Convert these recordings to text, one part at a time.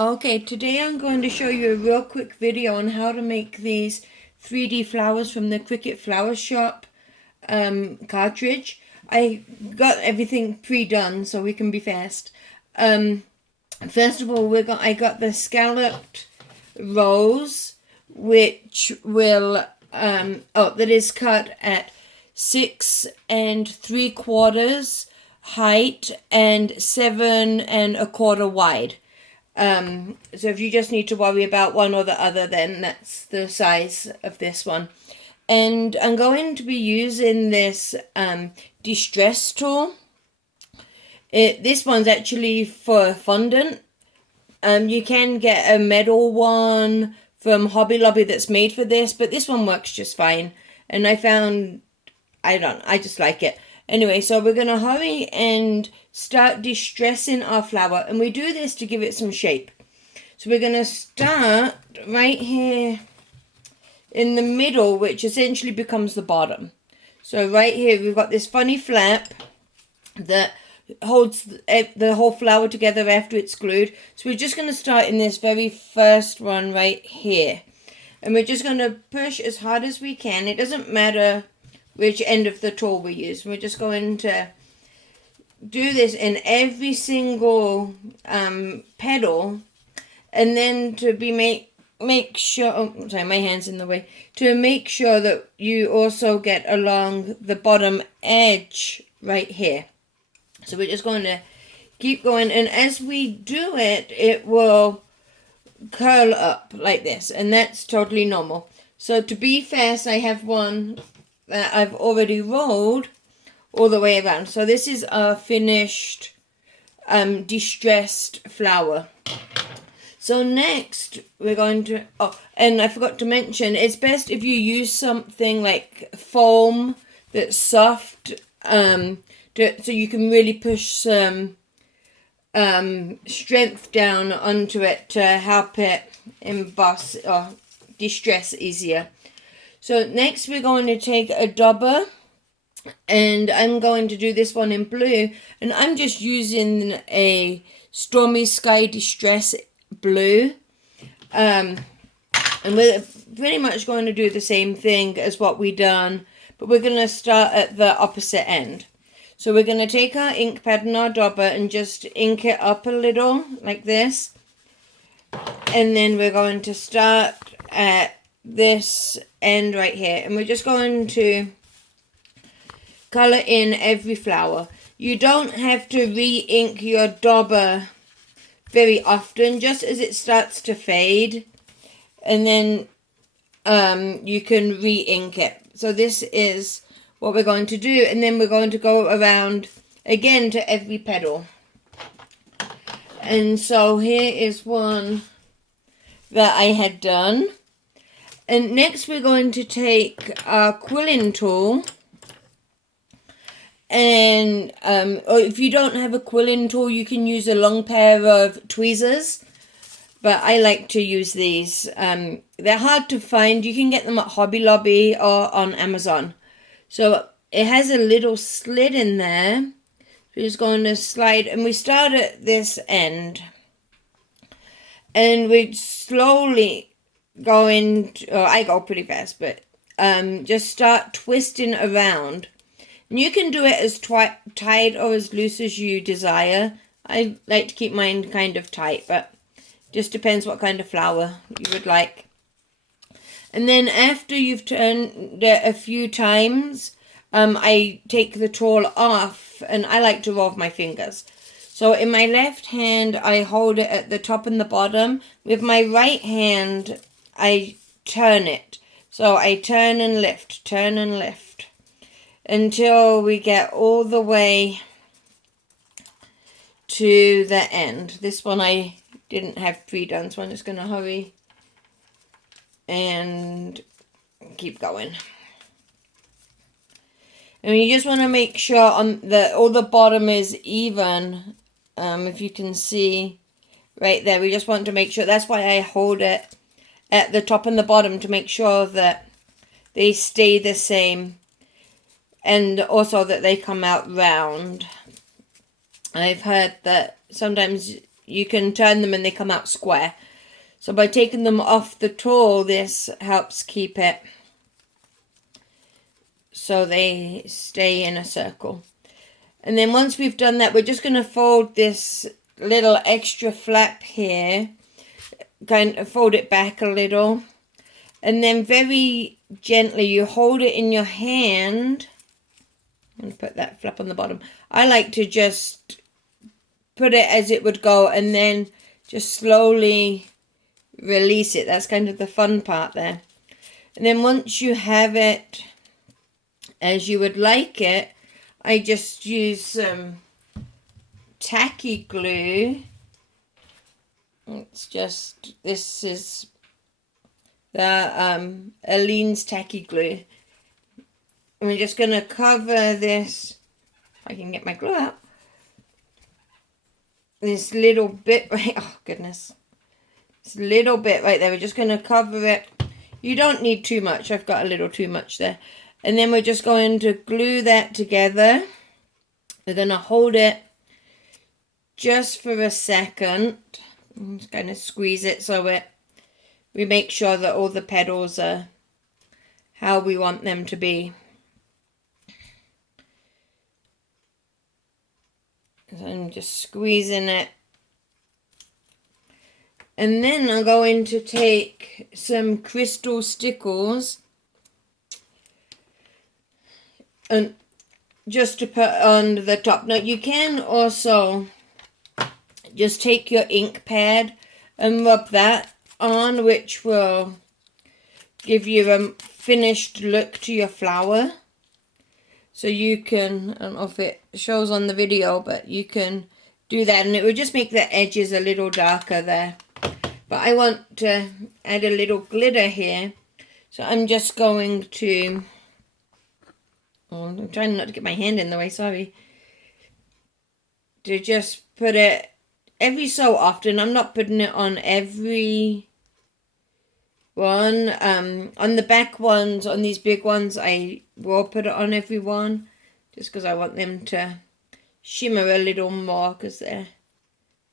Okay, today I'm going to show you a real quick video on how to make these 3D flowers from the Cricut Flower Shop cartridge. I got everything pre-done so we can be fast. First of all, I got the scalloped rose, which will that is cut at 6 3/4 height and 7 1/4 wide. So if you just need to worry about one or the other, then that's the size of this one. And I'm going to be using this distress tool. This one's actually for fondant. You can get a metal one from Hobby Lobby that's made for this, but this one works just fine. And I just like it. Anyway, so we're going to hurry and start distressing our flower. And we do this to give it some shape. So we're going to start right here in the middle, which essentially becomes the bottom. So right here, we've got this funny flap that holds the whole flower together after it's glued. So we're just going to start in this very first one right here. And we're just going to push as hard as we can. It doesn't matter which end of the tool we use. We're just going to do this in every single petal, and then make sure, oh sorry, my hand's in the way, to make sure that you also get along the bottom edge right here. So we're just going to keep going, and as we do it, it will curl up like this, and that's totally normal. So to be fast, I have one that I've already rolled all the way around. So this is our finished distressed flower. So next we're going to, and I forgot to mention, it's best if you use something like foam that's soft, so you can really push some strength down onto it to help it emboss or distress easier. So next we're going to take a dauber, and I'm going to do this one in blue, and I'm just using a Stormy Sky Distress blue, and we're pretty much going to do the same thing as what we done, but we're going to start at the opposite end. So we're going to take our ink pad and our dauber and just ink it up a little like this, and then we're going to start at this end right here, and we're just going to color in every flower. You don't have to re-ink your dauber very often, just as it starts to fade, and then you can re-ink it. So this is what we're going to do, and then we're going to go around again to every petal. And so here is one that I had done. And next we're going to take our quilling tool, and or if you don't have a quilling tool, you can use a long pair of tweezers, but I like to use these. They're hard to find. You can get them at Hobby Lobby or on Amazon. So it has a little slit in there. We're just going to slide, and we start at this end, and we slowly I go pretty fast, but just start twisting around. And you can do it as tight or as loose as you desire. I like to keep mine kind of tight, but just depends what kind of flower you would like. And then after you've turned it a few times, I take the tool off, and I like to roll with my fingers. So in my left hand, I hold it at the top and the bottom. With my right hand, I turn it. So I turn and lift until we get all the way to the end. This one I didn't have pre-done, so I'm just going to hurry and keep going. And you just want to make sure all the bottom is even. If you can see right there, we just want to make sure. That's why I hold it at the top and the bottom, to make sure that they stay the same, and also that they come out round. I've heard that sometimes you can turn them and they come out square. So by taking them off the tool, this helps keep it so they stay in a circle. And then once we've done that, we're just going to fold this little extra flap here, kind of fold it back a little, and then very gently you hold it in your hand. I'm going to put that flap on the bottom. I like to just put it as it would go and then just slowly release it. That's kind of the fun part there. And then once you have it as you would like it, I just use some tacky glue. It's just, this is the Aleene's tacky glue. And we're just going to cover this, if I can get my glue out, this little bit right, oh goodness, this little bit right there. We're just going to cover it. You don't need too much. I've got a little too much there. And then we're just going to glue that together. We're going to hold it just for a second. I'm just going to squeeze it so we make sure that all the petals are how we want them to be. So I'm just squeezing it. And then I'm going to take some crystal stickles and just to put on the top. Now you can also just take your ink pad and rub that on, which will give you a finished look to your flower. So you can, I don't know if it shows on the video, but you can do that and it will just make the edges a little darker there. But I want to add a little glitter here. So I'm just going to, oh, I'm trying not to get my hand in the way, sorry. To just put it every so often. I'm not putting it on every one. On the back ones, on these big ones, I will put it on every one. Just because I want them to shimmer a little more because they're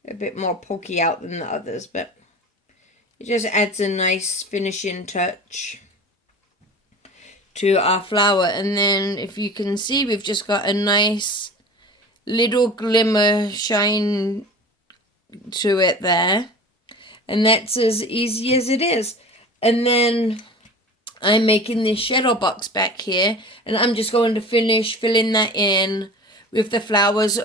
a bit more pokey out than the others. But it just adds a nice finishing touch to our flower. And then if you can see, we've just got a nice little glimmer shine to it there. And that's as easy as it is. And then I'm making this shadow box back here. And I'm just going to finish filling that in with the flowers.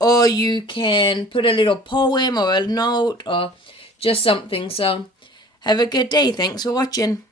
Or you can put a little poem or a note or just something. So have a good day. Thanks for watching.